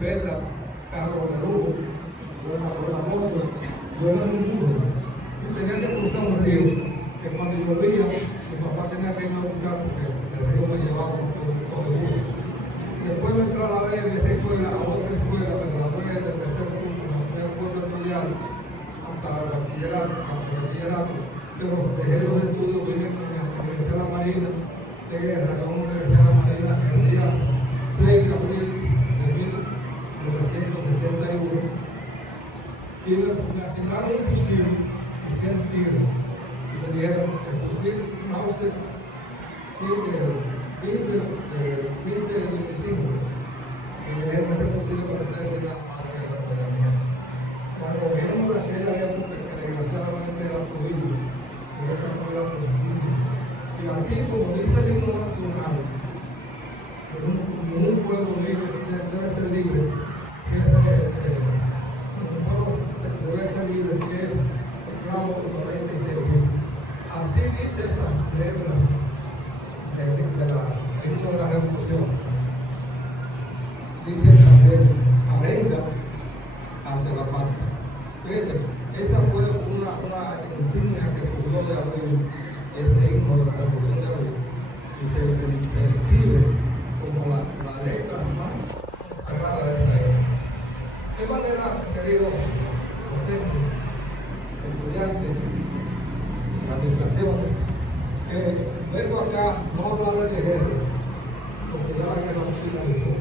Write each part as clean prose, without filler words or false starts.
bicicleta, carro de lujo, buena moto, buena en un burro. Y tenía que cruzar un río, que cuando llovía, mi papá tenía que irme a buscar porque el río me llevaba todo el burro. Después me trasladé de esa escuela a otra escuela, me gradué del tercer curso, me fui al puerto estudiar hasta el bachillerato, pero dejé los estudios, vine a ingresar a la Marina de Guerra, yo ingresé a la Marina el día 6 de abril de 1961 y me asignaron un fusil de 100 tiros y me dijeron el fusil Mauser 15 de 25 y me dijeron ese fusil para ustedes de la mía. Cuando vemos de aquella época que desgraciadamente era prohibido, pero esa no era posible. Y así como dice el himno nacional, ningún pueblo libre debe ser libre, un pueblo debe ser libre si es esclavo de los reyes y servir. Así dice esas letras del himno de la revolución. Dice también, arenga hacia la patria. Fíjense, esa fue una insignia que surgió de abril, ese himno de la revolución de abril, y se exhibe como la letra más sagrada de esa época. De manera, queridos docentes, estudiantes, administración, vengo acá no a hablar de guerra, porque ya la guerra no finalizó.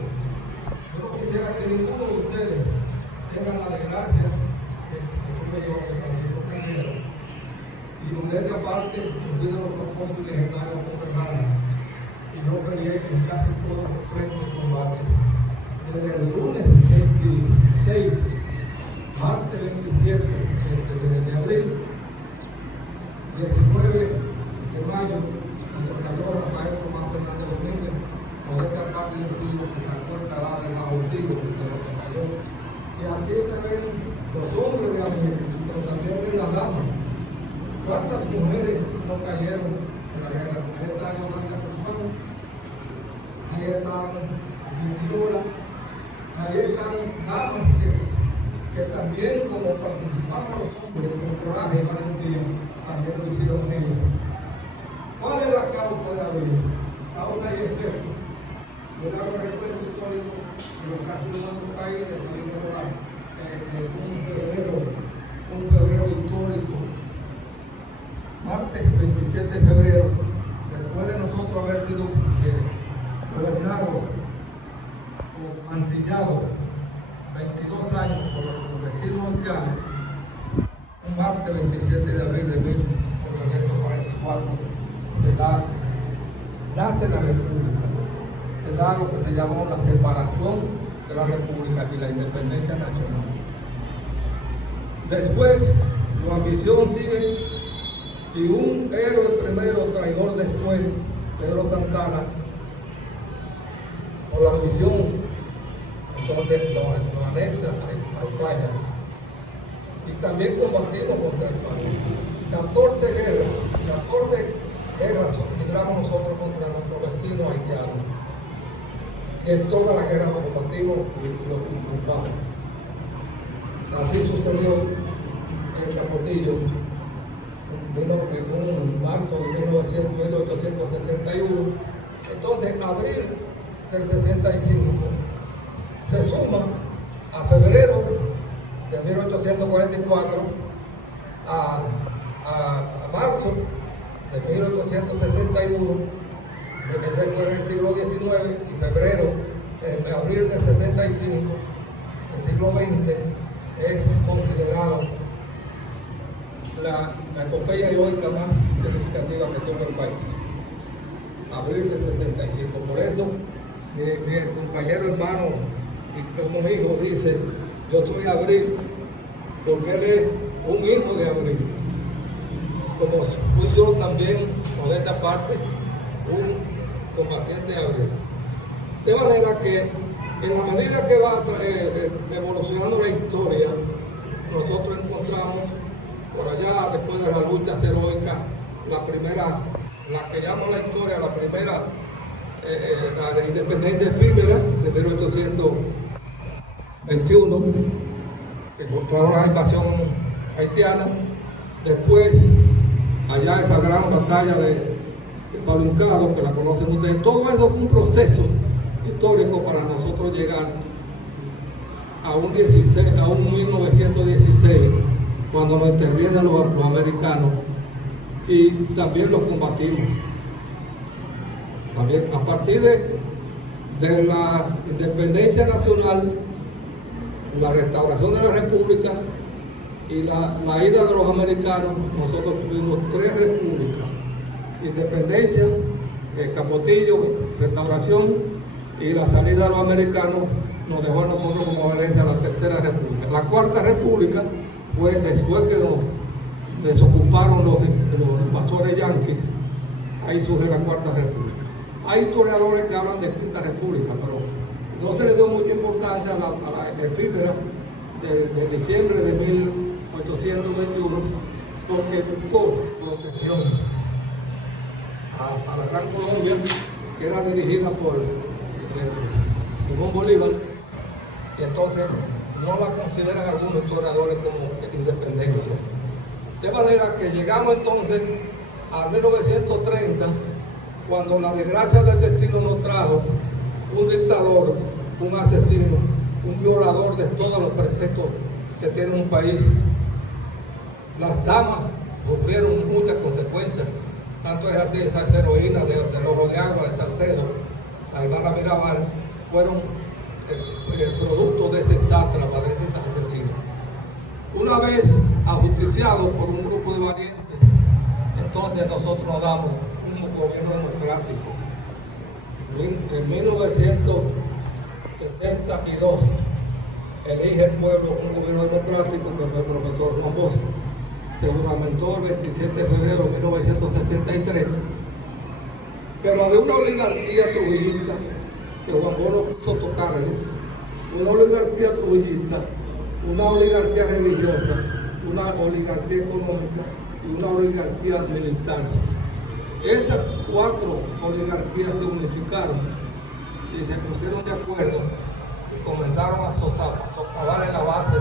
Yo no quisiera que ninguno de ustedes tenga la desgracia de yo en la Segunda Guerra y donde aparte olviden los propósitos legendarios por Fernanda y no peleé en casi todos los frentes de combate. Desde el lunes 26, martes 27 de abril, 19 de mayo, cuando cayó Rafael Tomás Fernández Domínguez, por esta parte del río que sacó el cadáver abortivo de lo que cayó. Y así se ven los hombres de abril, pero también ven las damas. ¿Cuántas mujeres no cayeron en la guerra? Ahí está Yolanda Guzmán, ahí están Vividora, ahí están damas que también, como participamos los hombres con coraje y valentía, también lo hicieron ellos. ¿Cuál es la causa de abril? Causa y efecto. Yo le hago el recuento histórico de los casos de nuestro país, de la vida rural, un febrero histórico. Martes 27 de febrero, después de nosotros haber sido gobernados o mancillados 22 años por los vecinos haitianos, un martes 27 de abril de 1844 nace la República, se da lo que se llamó la separación de la República y la independencia nacional. Después, la ambición sigue y un héroe primero, traidor después, Pedro Santana, por la ambición, entonces lo anexa a España. Y también combatimos contra España. 14 guerras libramos nosotros contra nuestros vecinos haitianos. Y en toda la guerra nos combatimos y los triunfamos. Así sucedió en Zapotillo. Vino en marzo de 1861, entonces en abril del 65 se suma a febrero de 1844 a marzo de 1861, porque ese fue en el siglo XIX, y febrero, abril del 65, el siglo XX, es considerado la epopeya heroica más significativa que tuvo el país. Abril del 65. Por eso, mi compañero hermano, y como mi hijo, dice, yo soy Abril, porque él es un hijo de Abril. Como fui yo también, por esta parte, un combatiente de Abril. De manera que, en la medida que va evolucionando la historia, nosotros encontramos por allá, después de la lucha heroica, la primera, la que llamo la historia, la primera, la de independencia efímera de 1800 21, que trajo la invasión haitiana. Después, allá esa gran batalla de Paluncado, que la conocen ustedes. Todo eso fue un proceso histórico para nosotros llegar a un 1916, cuando nos intervienen los americanos, y también los combatimos. También a partir de la independencia nacional, la restauración de la república y la ida de los americanos, nosotros tuvimos 3 repúblicas: independencia, Capotillo, restauración, y la salida de los americanos nos dejó a nosotros como herencia la tercera república. La cuarta república fue después que nos desocuparon los invasores yanquis. Ahí surge la cuarta república. Hay historiadores que hablan de quinta república, pero no se le dio mucha importancia a la efímera de diciembre de 1821, porque buscó protección a la Gran Colombia, que era dirigida por Simón Bolívar, y entonces no la consideran algunos historiadores como independencia. De manera que llegamos entonces a 1930, cuando la desgracia del destino nos trajo un dictador, un asesino, un violador de todos los preceptos que tiene un país. Las damas sufrieron muchas consecuencias, tanto es así, esas heroínas del Ojo de Agua, de Salcedo, la hermana Mirabal, fueron producto de ese sátrapa, de ese asesino. Una vez ajusticiados por un grupo de valientes, entonces nosotros nos damos un gobierno democrático. En 1962 elige el pueblo un gobierno democrático, que fue el profesor Juan Bosch. Se juramentó el 27 de febrero de 1963. Pero había una oligarquía trujillista que Juan Bosch no quiso tocarle, una oligarquía trujillista, una oligarquía religiosa, una oligarquía económica y una oligarquía militar. Esas 4 oligarquías se unificaron y se pusieron de acuerdo y comenzaron a socavar en la base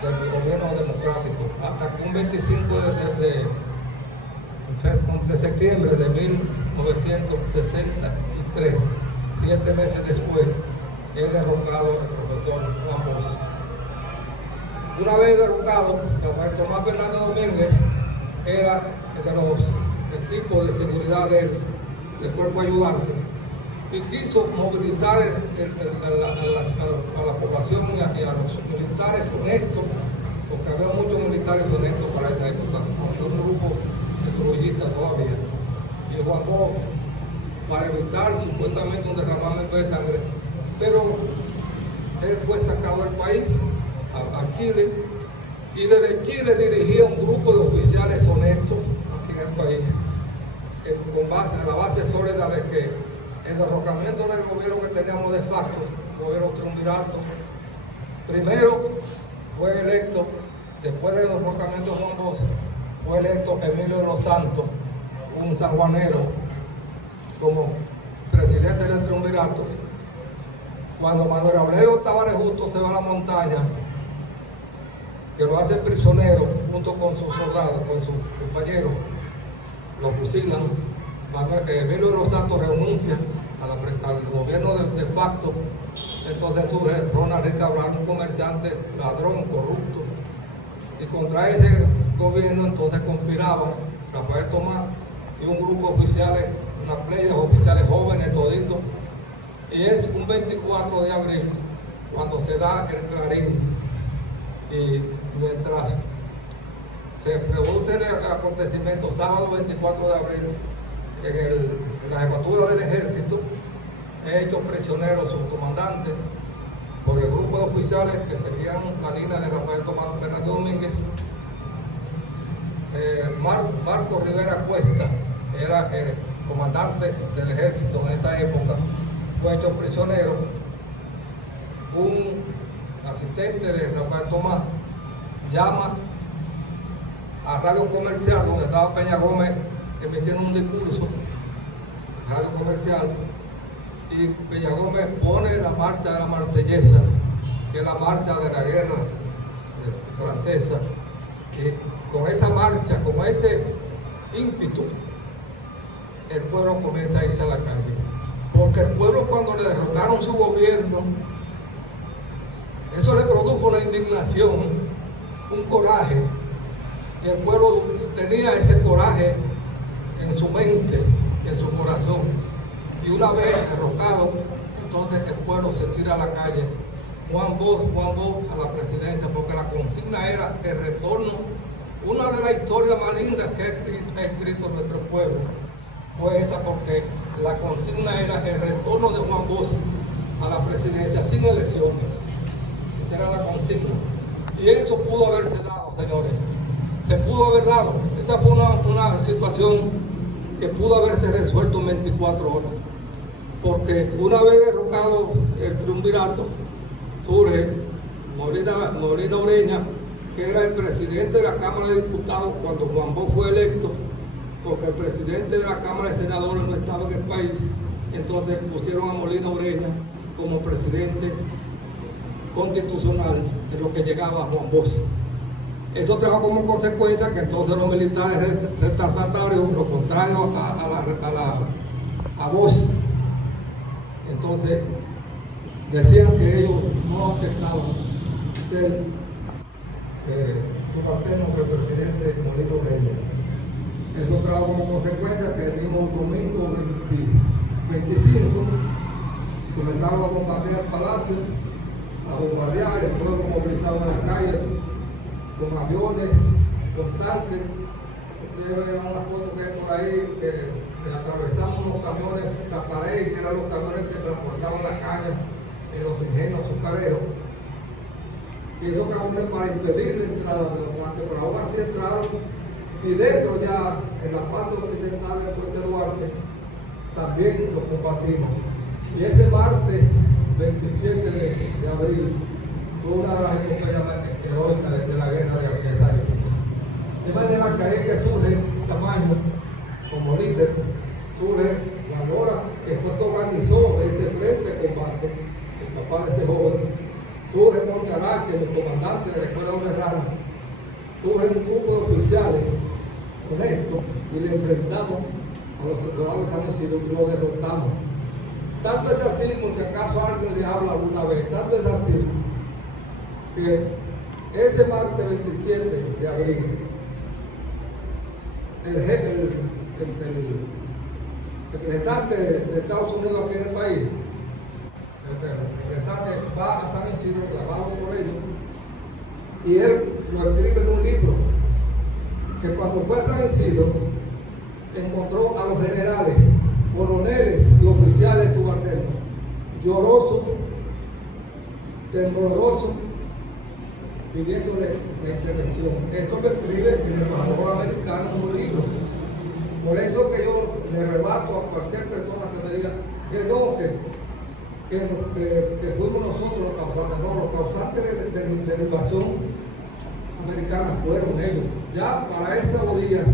del gobierno democrático, hasta que un 25 de septiembre de 1963, 7 meses después, es derrocado el profesor Juan Bosch. Una vez derrocado, Rafael Tomás Fernández Domínguez era de los equipos de seguridad del cuerpo ayudante y quiso movilizar a la población y a los militares honestos, porque había muchos militares honestos para esa época, aunque un grupo de trujillistas todavía. Y Juan Bosch, para evitar supuestamente un derramamiento de sangre, pero él fue sacado del país a Chile, y desde Chile dirigía un grupo de oficiales honestos aquí en el país, con base a la base sólida de que el derrocamiento del gobierno que teníamos de facto, el gobierno triunvirato, primero fue electo, después del derrocamiento de Juan Bosch, fue electo Emilio de los Santos, un sanjuanero, como presidente del triunvirato. Cuando Manuel Aurelio Tavares Justo se va a la montaña, que lo hace prisionero junto con sus soldados, con sus compañeros, lo fusilan. Emilio de los Santos renuncia al gobierno de facto. Entonces surge Ronald Reagan Cabral, un comerciante ladrón, corrupto, y contra ese gobierno entonces conspiraban Rafael Tomás y un grupo de oficiales, una playa de oficiales jóvenes toditos. Y es un 24 de abril cuando se da el Clarín, y mientras se produce el acontecimiento, sábado 24 de abril, en la jefatura del ejército es hecho prisionero su comandante por el grupo de oficiales que seguían la línea de Rafael Tomás Fernández Domínguez. Marco Rivera Cuesta era el comandante del ejército en esa época, fue hecho prisionero. Un asistente de Rafael Tomás llama a Radio Comercial, donde estaba Peña Gómez emitiendo un discurso, Radio Comercial, y Peña Gómez pone la marcha de la Marsellesa que es la marcha de la guerra francesa, con esa marcha, con ese ímpetu, el pueblo comienza a irse a la calle. Porque el pueblo, cuando le derrocaron su gobierno, eso le produjo una indignación, un coraje, y el pueblo tenía ese coraje en su mente, en su corazón. Y una vez derrocado, entonces el pueblo se tira a la calle. Juan Bosch a la presidencia, porque la consigna era el retorno. Una de las historias más lindas que ha escrito nuestro pueblo fue esa, porque la consigna era el retorno de Juan Bosch a la presidencia sin elecciones. Esa era la consigna. Y eso pudo haberse dado, señores. Se pudo haber dado. Esa fue una situación que pudo haberse resuelto en 24 horas. Porque una vez derrocado el triunvirato, surge Molina Ureña, que era el presidente de la Cámara de Diputados cuando Juan Bosch fue electo, porque el presidente de la Cámara de Senadores no estaba en el país. Entonces pusieron a Molina Ureña como presidente constitucional de lo que llegaba a Juan Bosch. Eso trajo como consecuencia que entonces los militares retardatarios, lo contrario a Bosch, entonces decían que ellos no aceptaban ser subalterno que el presidente Molina Ureña. Eso trajo como consecuencia que el mismo domingo 25 comenzaron a bombardear el palacio, a bombardear, el pueblo movilizado en la calle con aviones, con tanques. Ustedes verán una foto que hay por ahí, que atravesamos los camiones, la pared, que eran los camiones que transportaban la caña en los ingenios azucareros. Y esos camiones para impedir la entrada de los tanques, pero aún así entraron. Y dentro ya, en la parte occidental del puente Duarte, también lo compartimos. Y ese martes 27 de abril fue una de las epopeyas heroicas de la guerra de aquel año. De manera que ahí que surge Tamayo como líder, surge la Lora, que fue que organizó ese frente de combate, el papá de ese joven, surge Montarache, el comandante de la Escuela Honrada, surge un grupo de oficiales honestos y le enfrentamos a los soldados de San Isidro y lo derrotamos. Tanto es así, porque acaso alguien le habla una vez, tanto es así, que ese martes 27 de abril, el representante de Estados Unidos aquí en el país, el representante va a San Isidro, clavado por ellos, y él lo escribe en un libro, que cuando fue a San Isidro, encontró a los generales, coroneles y oficiales subalternos, llorosos, temblorosos, pidiéndole la intervención. Eso lo escribe el embajador americano en un libro. Por eso que yo le rebato a cualquier persona que me diga que no, que fuimos nosotros los causantes. No, los causantes de la invasión americana fueron ellos. Ya para esos días,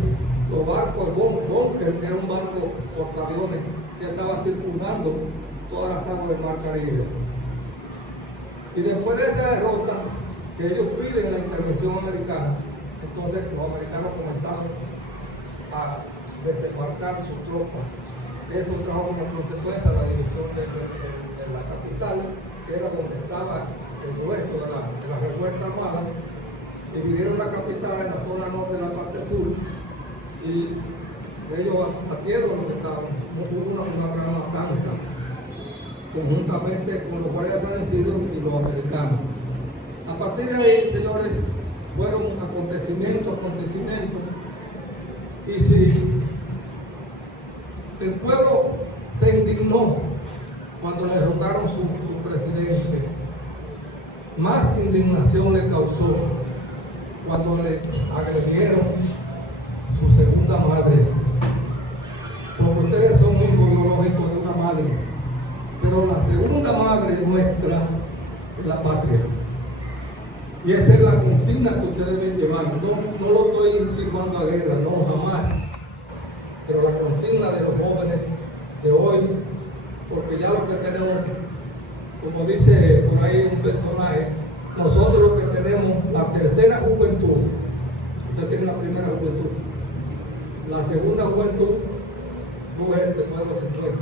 los barcos, Bunker, que era un barco portaaviones que estaba circundando todas las aguas del Mar Caribe. Y después de esa derrota, que ellos piden la intervención americana, entonces los americanos comenzaron a desembarcar sus tropas. Eso trajo como consecuencia la división de la capital, que era donde estaba el grueso de la revuelta armada. Dividieron la capital en la zona norte y la parte sur, y ellos partieron donde estaban. Hubo una gran matanza, conjuntamente con los guardias de San Isidro y los americanos. A partir de ahí, señores, fueron acontecimientos, y si el pueblo se indignó cuando derrocaron su presidente, más indignación le causó cuando le agredieron su segunda madre. Porque ustedes son hijos biológicos de una madre, pero la segunda madre nuestra es la patria. Y esta es la consigna que ustedes deben llevar. No lo estoy insinuando a guerra, no, jamás. Pero la consigna de los jóvenes de hoy, porque ya lo que tenemos como dice por ahí un personaje, nosotros los que tenemos la tercera juventud, usted tiene la primera juventud, la segunda juventud, mujeres de pueblo sector,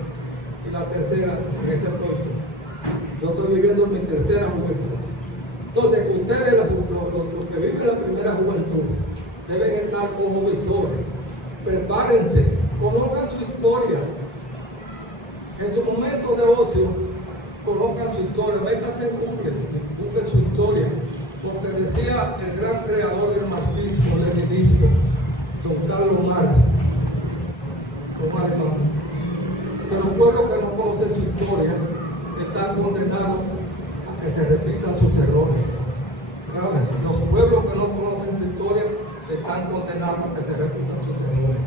y la tercera, en ese puesto. Yo estoy viviendo mi tercera juventud. Entonces, ustedes, los que viven la primera juventud, deben estar como visores. Prepárense, conozcan su historia. En su momento de ocio, conozcan su historia, métanse en Google, busquen su historia. Porque decía el gran creador del marxismo, leninismo, don Carlos Marx, que los pueblos que no conocen su historia están condenados a que se repitan sus errores. Los pueblos que no conocen su historia están condenados a que se repitan sus errores.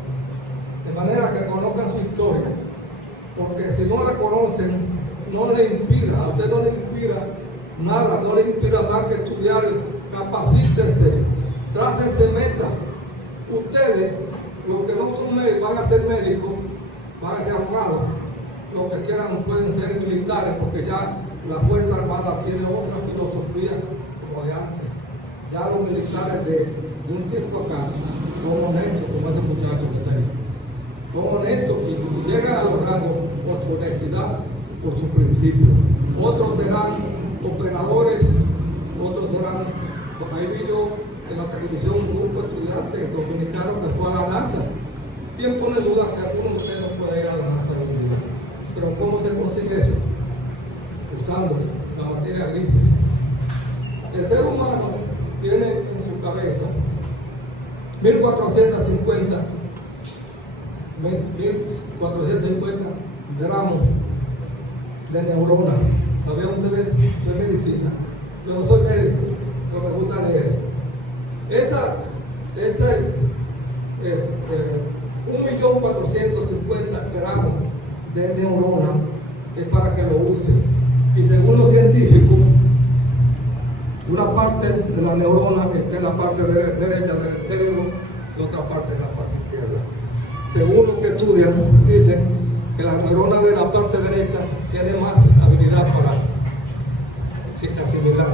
De manera que conozcan su historia, porque si no la conocen, no le inspira, a usted no le inspira nada, no le inspira más que estudiar, capacítense, trácense metas. Ustedes, los que no son médicos, van a ser médicos, van a ser abogados. Los que quieran pueden ser militares, porque ya la Fuerza Armada tiene otra filosofía como de antes. Ya los militares de un tiempo acá son honestos, como ese muchacho que está ahí. Son honestos y llegan a los rangos por su honestidad, por sus principios. Otros serán operadores, otros serán, ahí vi yo en la televisión un grupo de estudiantes dominicanos que fue a la NASA. ¿Quién pone duda que alguno de ustedes no puede ir a la NASA algún día? Pero ¿cómo se consigue eso? Usando la materia grises. El ser humano tiene en su cabeza 1450 gramos de neuronas. ¿Sabían ustedes? De medicina. Yo no soy médico, pero me gusta leer. Esa 1.450.000 gramos de neuronas es para que lo usen. Y según los científicos, una parte de la neurona está en la parte derecha del cerebro y otra parte en la parte izquierda. Según los que estudian, dicen que la neurona de la parte derecha tiene más habilidad para asimilar.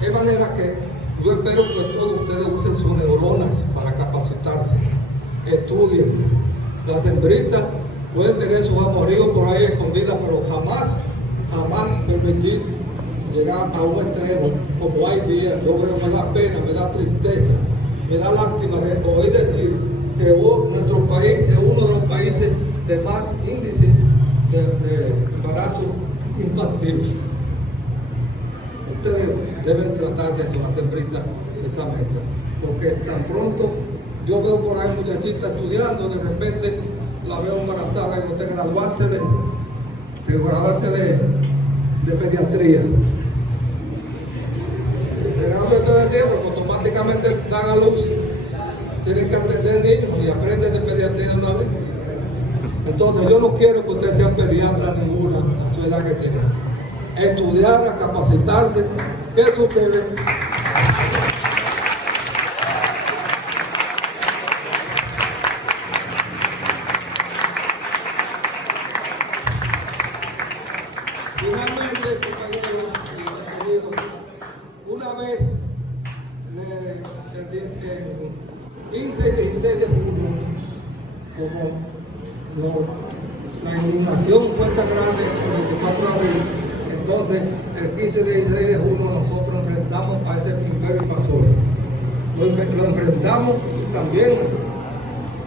De manera que yo espero que todos ustedes usen sus neuronas para capacitarse, estudien. Las hembritas pueden tener sus amoríos por ahí escondidas, pero jamás permitir llegar a un extremo como hay días. Yo creo que me da pena, me da tristeza, me da lástima de oír decir que nuestro país es uno de los países de más índice de embarazo infantil. Ustedes deben tratarse con las hembritas precisamente, porque tan pronto yo veo por ahí muchachitas estudiando, de repente la veo embarazada y usted graduarse de pediatría. Se gradúa de pediatría porque automáticamente dan a luz, tienen que atender niños y aprenden de pediatría una vez. Entonces yo no quiero que usted sea pediatra ninguna a su edad que tiene. Estudiar, a capacitarse. ¿Qué sucede? Finalmente, compañeros y queridos, una vez el 15 y 16 de junio, como la indignación fue tan grande el 24 de abril, entonces el 15 y 16 de junio nosotros enfrentamos a ese primer invasor. Lo enfrentamos y también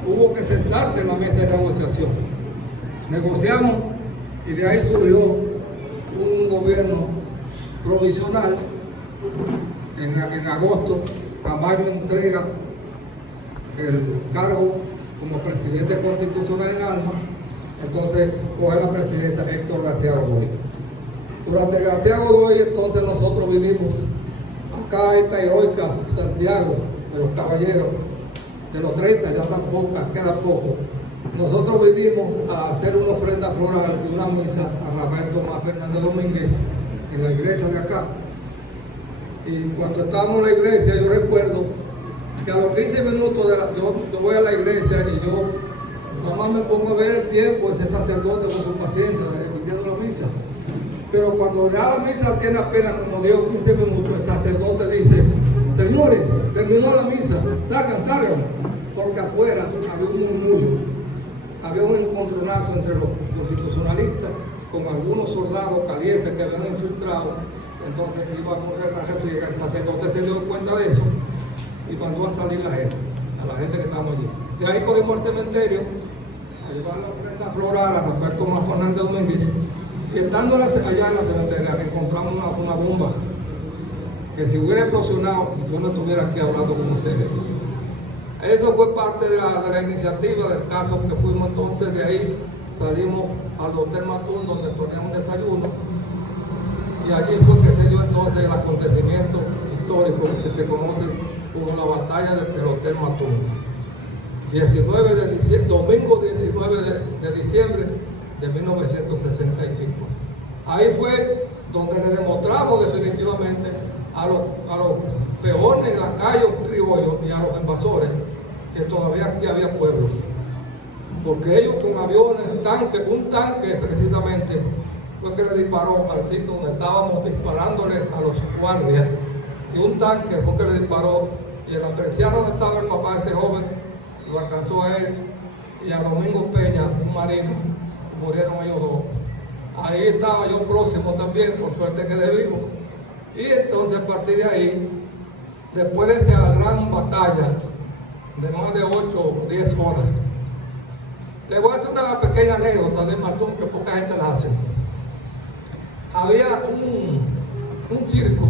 hubo que sentarse en la mesa de negociación. Negociamos y de ahí surgió un gobierno provisional. En agosto, Camacho entrega el cargo como presidente constitucional en Alma, entonces coge la presidencia Héctor García Godoy. Durante García Godoy, entonces nosotros vinimos acá a esta heroica Santiago de los caballeros, de los 30, ya tampoco, queda poco. Nosotros vinimos a hacer una ofrenda floral y una misa a Rafael Tomás Fernández Domínguez en la iglesia de acá. Y cuando estábamos en la iglesia, yo recuerdo que a los 15 minutos yo voy a la iglesia y yo nomás me pongo a ver el tiempo, ese sacerdote con su paciencia, repitiendo la misa. Pero cuando ya la misa tiene apenas como 10 o 15 minutos, el sacerdote dice: señores, terminó la misa, salgan, porque afuera había un murmullo, había un encontronazo entre los constitucionalistas con algunos soldados calientes que habían infiltrado. Entonces iba a correr la gente y el sacerdote se dio cuenta de eso y mandó a salir la gente que estaba allí. De ahí cogimos el cementerio a llevar la ofrenda floral a Roberto Fernández Domínguez, y estando allá en la cementeria encontramos una bomba que si hubiera explosionado yo no estuviera aquí hablando con ustedes. Eso fue parte de la iniciativa del caso, que fuimos entonces de ahí, salimos al Hotel Matún donde teníamos un desayuno, y allí fue que se dio entonces el acontecimiento histórico que se conoce como la batalla del Hotel Matún. Domingo 19 de diciembre de 1965. Ahí fue donde le demostramos definitivamente a los peones, lacayos, criollos y a los invasores que todavía aquí había pueblo. Porque ellos con aviones, un tanque precisamente fue que le disparó al sitio donde estábamos disparándole a los guardias, y un tanque fue que le disparó, y en la persiana donde estaba el papá de ese joven lo alcanzó a él y a Domingo Peña, un marino, murieron ellos dos. Ahí estaba yo próximo también, por suerte que de vivo. Y entonces a partir de ahí, después de esa gran batalla de más de 8 o 10 horas, les voy a hacer una pequeña anécdota de Matún que poca gente la hace. Había un circo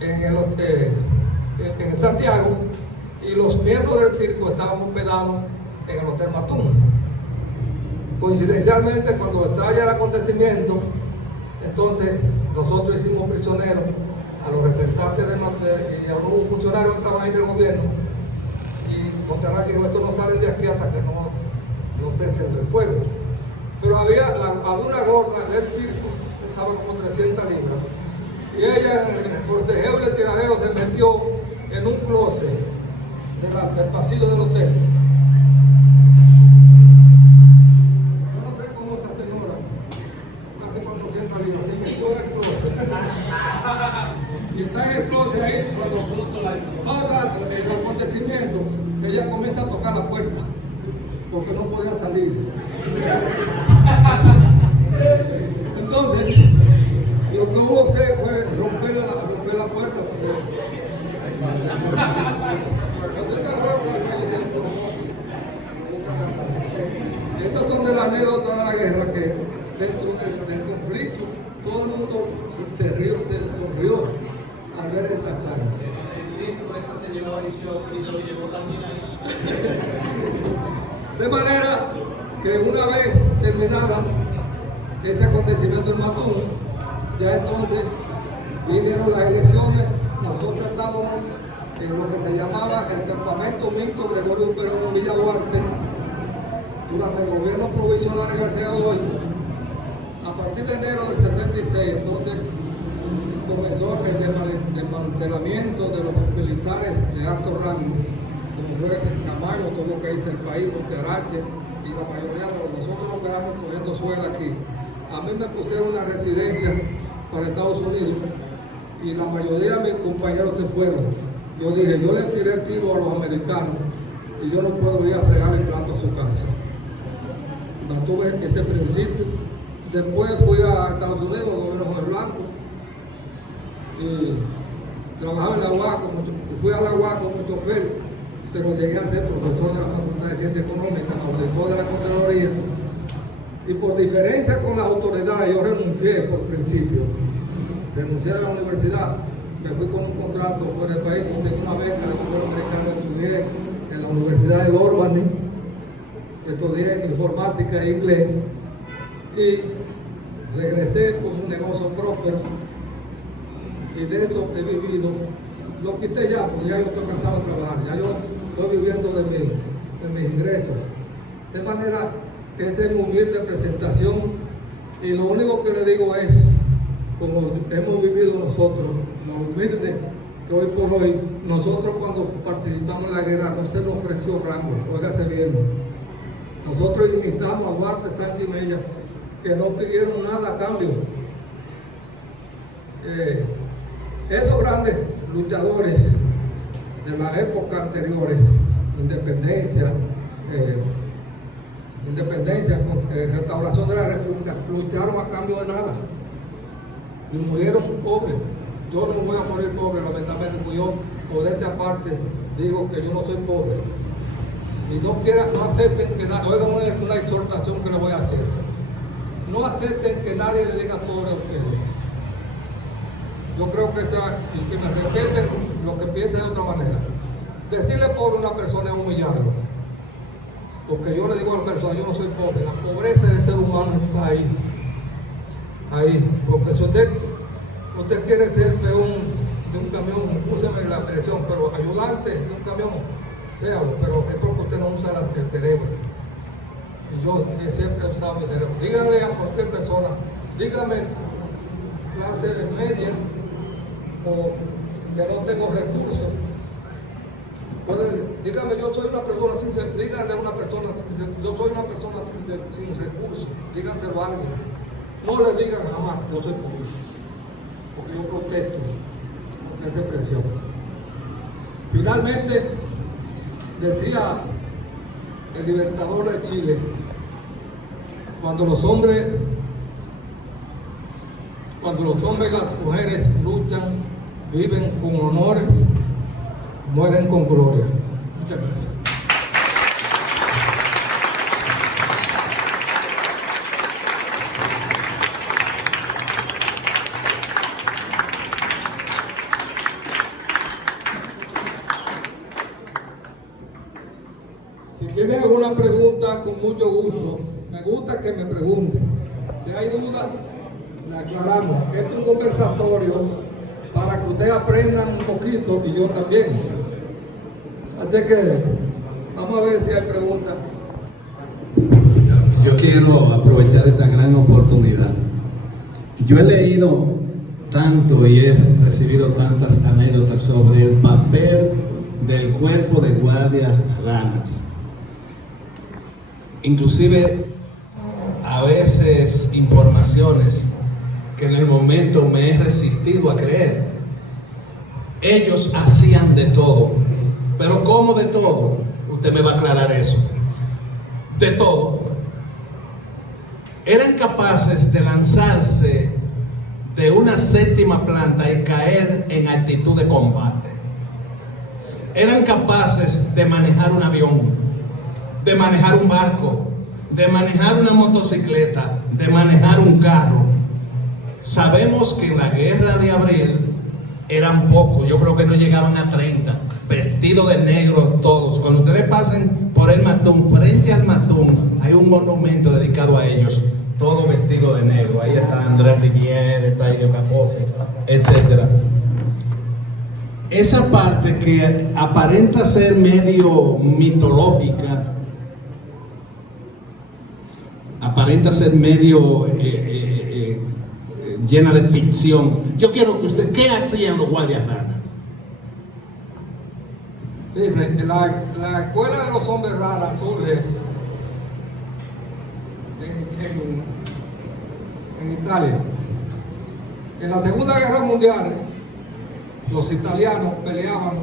en Santiago, y los miembros del circo estaban hospedados en el Hotel Matún. Coincidencialmente, cuando estalla el acontecimiento, entonces nosotros hicimos prisioneros a los representantes y a unos funcionarios que estaban ahí del gobierno, y Monterrey dijo: estos no salen de aquí hasta que no cesen el fuego. Pero había una gorda del circo, pesaba como 300 libras, y ella en el forcejeble tiradero se metió en un closet del pasillo del hotel. Yo no sé cómo esta señora, casi 400 libras, se metió en el closet. Y está en el closet ahí, cuando pasa el acontecimiento, ella comienza a tocar la puerta, porque no podía salir. Entonces, lo que hubo que hacer fue romper la puerta. Estas son de las anécdotas de la guerra, que dentro del conflicto todo el mundo se sonrió al ver esa charla. Sí, pues esa se llevó y se lo llevó también ahí. De manera que una vez terminara ese acontecimiento en Matún, ya entonces vinieron las elecciones. Nosotros estábamos en lo que se llamaba el campamento mixto Gregorio Perón Villa Duarte, durante el gobierno provisional de García Godoy. A partir de enero del 76, entonces comenzó el desmantelamiento de los militares de alto rango, como fue Camayo, todo lo que hizo el país, Montearache, y la mayoría de nosotros nos quedamos cogiendo suelo aquí. A mí me pusieron una residencia para Estados Unidos y la mayoría de mis compañeros se fueron. Yo dije: yo le tiré el tiro a los americanos y yo no puedo ir a fregar el plato a su casa. Mantuve ese principio. Después fui a Estados Unidos, gobierno Jorge Blanco, y trabajaba en la UAS, fui a la UAS como chofer, pero llegué a ser profesor de la Facultad de Ciencias Económicas, auditor de la Contraloría, y por diferencia con las autoridades yo renuncié por principio. Renuncié a la universidad, me fui con un contrato fuera del país, conseguí una beca del gobierno americano, estudié en la Universidad de Albany, estudié informática e inglés, y regresé con un negocio próspero, y de eso he vivido. Lo quité ya, porque ya yo estoy cansado de trabajar, ya yo estoy viviendo de mis ingresos. De manera que esta es mi humilde presentación, y lo único que le digo es, como hemos vivido nosotros, lo humilde que hoy por hoy, nosotros cuando participamos en la guerra no se nos ofreció rango, óigase bien. Nosotros imitamos a Duarte, Sánchez y Mella, que no pidieron nada a cambio. Esos grandes luchadores de las épocas anteriores, independencia, restauración de la República, lucharon a cambio de nada y murieron pobres. Yo no voy a morir pobre, lamentablemente, porque yo, modestia aparte, digo que yo no soy pobre. Y no acepten que oigan una exhortación que les voy a hacer. No acepten que nadie le diga pobre a ustedes. Yo creo que me respeten lo que piensen de otra manera. Decirle pobre a una persona es humillarlo. Porque yo le digo a la persona, yo no soy pobre. La pobreza del ser humano está ahí. Ahí. Porque si usted quiere ser peón de un camión, úseme la expresión, pero ayudante de un camión, séalo, pero es porque usted no usa el cerebro. Y yo siempre he usado mi cerebro. Díganle a cualquier persona, dígame clase media o que no tengo recursos. Dígame, yo soy una persona sin, díganle a una persona yo soy una persona sin recursos, díganselo a alguien. No le digan jamás, yo soy pobre, porque yo protesto esa expresión. Finalmente, decía el libertador de Chile, cuando los hombres y las mujeres luchan, viven con honores, mueren con gloria. Muchas gracias. Si tienen alguna pregunta, con mucho gusto. Me gusta que me pregunten. Si hay dudas, la aclaramos. Esto es un conversatorio para que ustedes aprendan un poquito y yo también. Así que vamos a ver si hay preguntas. Yo quiero aprovechar esta gran oportunidad. Yo he leído tanto y he recibido tantas anécdotas sobre el papel del cuerpo de guardias ranas. Inclusive a veces informaciones que en el momento me he resistido a creer. Ellos hacían de todo. Pero ¿cómo de todo? Usted me va a aclarar eso. De todo. Eran capaces de lanzarse de una séptima planta y caer en actitud de combate. Eran capaces de manejar un avión, de manejar un barco, de manejar una motocicleta, de manejar un carro. Sabemos que en la guerra de abril eran pocos, yo creo que no llegaban a 30, vestidos de negro todos. Cuando ustedes pasen por el Matún, frente al Matún, hay un monumento dedicado a ellos, todos vestidos de negro. Ahí está Andrés Rivière, está Ilio Capozzi, etc. Esa parte que aparenta ser medio mitológica, aparenta ser medio llena de ficción. Yo quiero que usted, ¿qué hacían los guardias ranas? Dice, la escuela de los hombres ranas surge en Italia. En la Segunda Guerra Mundial, los italianos peleaban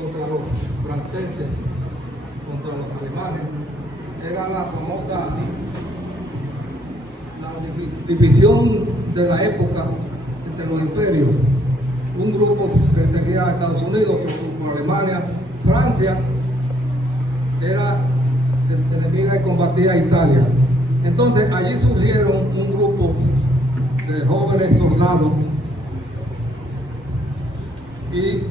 contra los franceses, contra los alemanes. Era la famosa división de la época entre los imperios. Un grupo perseguía a Estados Unidos, otro grupo a Alemania. Francia era enemiga y combatía a Italia. Entonces allí surgieron un grupo de jóvenes soldados y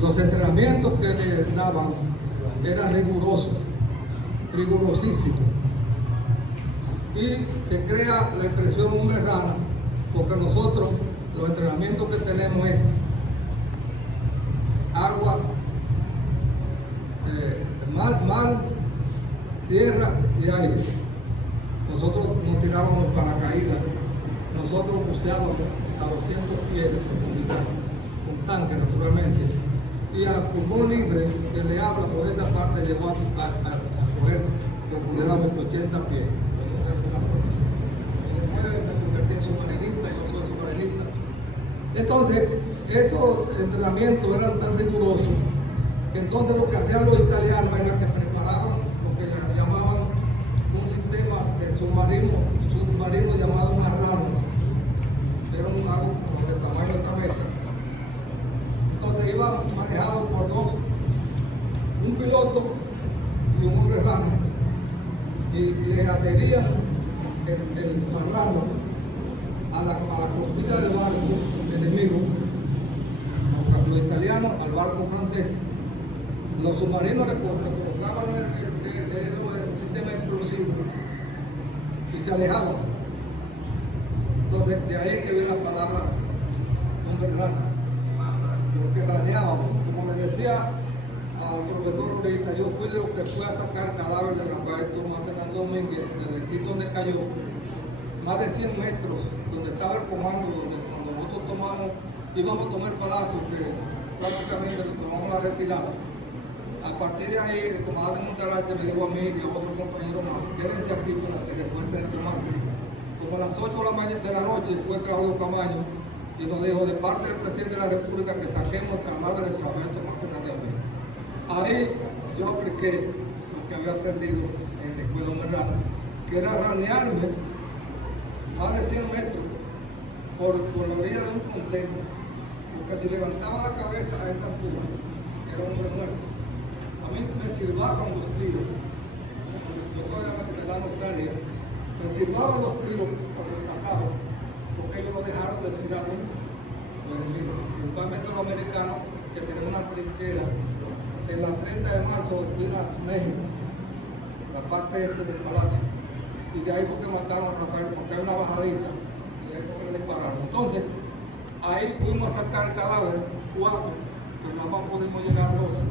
los entrenamientos que les daban eran rigurosos, rigurosísimos. Y se crea la expresión hombre rana, porque nosotros los entrenamientos que tenemos es agua, mar, tierra y aire. Nosotros nos tirábamos en paracaídas, nosotros buceábamos a 200 pies de profundidad, con tanque naturalmente, y a pulmón libre que le habla por esta parte llegó a coger profundidad de 80 pies. Después me convertí en submarinista, yo soy submarinista, Entonces, estos entrenamientos eran tan rigurosos que entonces lo que hacían los italianos era que preparaban lo que llamaban un sistema de submarino llamado Marrano. Era un agua como del tamaño de esta mesa. Entonces iba manejado por dos, un piloto y un hombre rana, y le adherían el marrano a la costilla del barco enemigo, los italianos al barco francés. Los submarinos le colocaban el sistema explosivo y se alejaban. Entonces, de ahí que viene la palabra hombre rana, lo que raneábamos. Como le decía al profesor ahorita, yo fui de los que fue a sacar cadáver de Rafael Tomás Fernández Domínguez, desde el sitio donde cayó, más de 100 metros, donde estaba el comando, donde cuando nosotros íbamos a tomar Palacio, que prácticamente lo tomamos la retirada. A partir de ahí, el comandante Monterrey me dijo a mí y a otros compañeros más, quédense aquí para que refuercen el comando. Como a las 8 de la noche fue Claudio Camaño y nos dijo de parte del presidente de la República que saquemos el cadáver de Rafael Tomás Fernández Domínguez. Ahí yo apliqué lo que había aprendido en la escuela Merlana, que era ranearme más de 100 metros por la orilla de un contenedor, porque si levantaba la cabeza a esa altura, era un hombre muerto. A mí me silbaban los tiros, yo todavía me da nostalgia, me silbaban los tiros por el pasado, porque ellos no dejaron de tirar nunca, los enemigos, principalmente los americanos, que tenían una trinchera en la 30 de marzo, esquina México, la parte este del palacio, y de ahí fue que mataron a Rafael, porque hay una bajadita, y ahí fue que le dispararon. Entonces, ahí fuimos a sacar el cadáver, 4, pero nada más pudimos llegar a 12.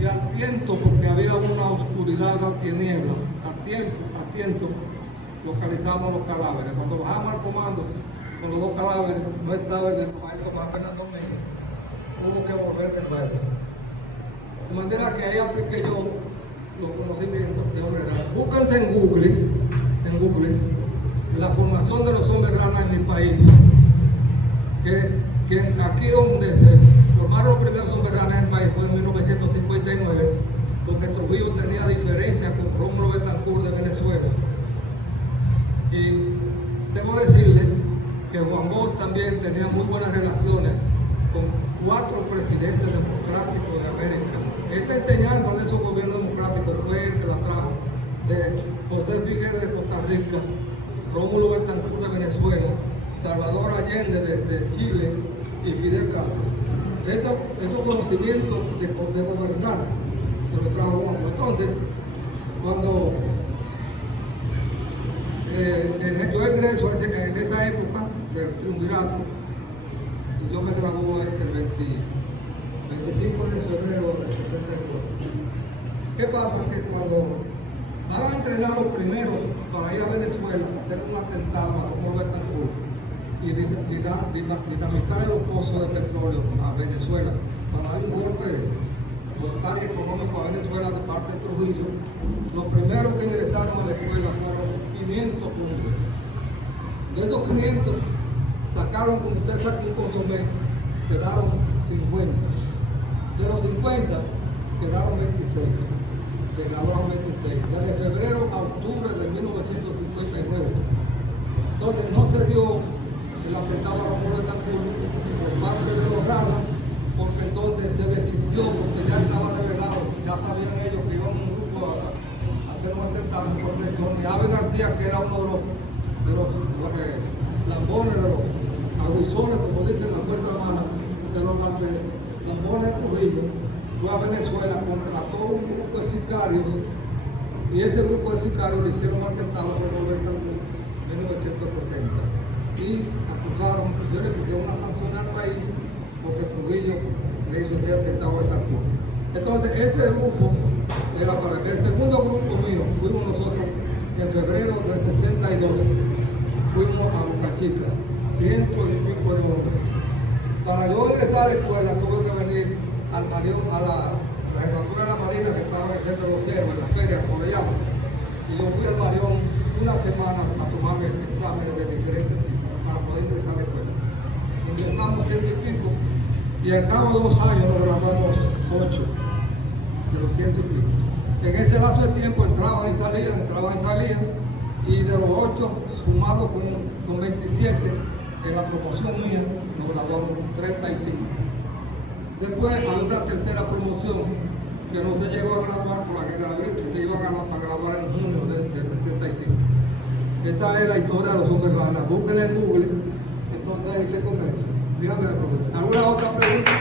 Y al tiento, porque había una oscuridad, una tiniebla, a tiento, localizamos los cadáveres. Cuando bajamos al comando con los dos cadáveres, no estaba el del Rafael Tomás Fernández Domínguez, hubo que volver de nuevo. De manera que ahí apliqué yo los conocimientos de hombre rana. Búsquense en Google, la formación de los hombres rana en mi país. Que aquí donde se formaron los primeros hombres rana en el país fue en 1959, porque Trujillo tenía diferencias con Rómulo Betancourt de Venezuela. Y debo decirle que Juan Bosch también tenía muy buenas relaciones con 4 presidentes democráticos de América. Esta enseñanza de esos gobiernos democráticos fue el que la trajo de José Figueres de Costa Rica, Rómulo Betancourt de Venezuela, Salvador Allende de Chile y Fidel Castro. Esos conocimientos de gobernar se los trajo Juan Bosch. Entonces, cuando yo ingreso en esa época del triunvirato, yo me gradué el 25 de febrero del 72. ¿Qué pasa? Que cuando van a entrenar los primeros para ir a Venezuela a hacer un atentado a Rómulo Betancourt y dinamitar los pozos de petróleo a Venezuela para dar un golpe total y económico a Venezuela de parte de Trujillo, los primeros que ingresaron a la escuela fueron 500 hombres. De esos 500 sacaron, como usted saca un consomé, quedaron 50. De los 50 quedaron 26. Se graduaron 26. Desde febrero a octubre de 1959. Entonces no se dio el atentado a Rómulo Betancourt por parte de los ranas, porque entonces se desistió, porque ya estaba revelado, ya sabían ellos que iban un grupo a hacer un atentado. Entonces Johnny Ave García, que era uno de los lambones, de los aguizones, como dicen las fuerzas armadas, de los lambones de Trujillo, fue a Venezuela, contrató un grupo de sicarios, y ese grupo de sicarios le hicieron un atentado a Rómulo Betancourt en 1960. Y acusaron, le pusieron una sanción al país porque Trujillo le hizo ese atentado al Betancourt. Entonces, ese grupo era para el segundo grupo mío, fuimos nosotros en febrero del 62, fuimos a Boca Chica, 100 y pico de hombres. Para yo ingresar a la escuela tuve que venir al Marión, a la jefatura de la Marina que estaba en el centro de Ocero, en la feria, como le llaman. Y yo fui al Marión una semana a tomarme exámenes de diferentes tipos para poder ingresar a la escuela. ingresamos 100 y pico, y al cabo de 2 años nos graduamos 8 de los 100 y pico. En ese lapso de tiempo entraban y salían, y de los 8 sumados con 27, en la promoción mía, nos graduamos 35. Después había una tercera promoción que no se llegó a graduar por la guerra de abril, que se iban a graduar en junio del 65. Esta es la historia de los hombres ranas. Búsquenla en Google, entonces ahí se convence. Dígame, profesor. ¿Alguna otra pregunta?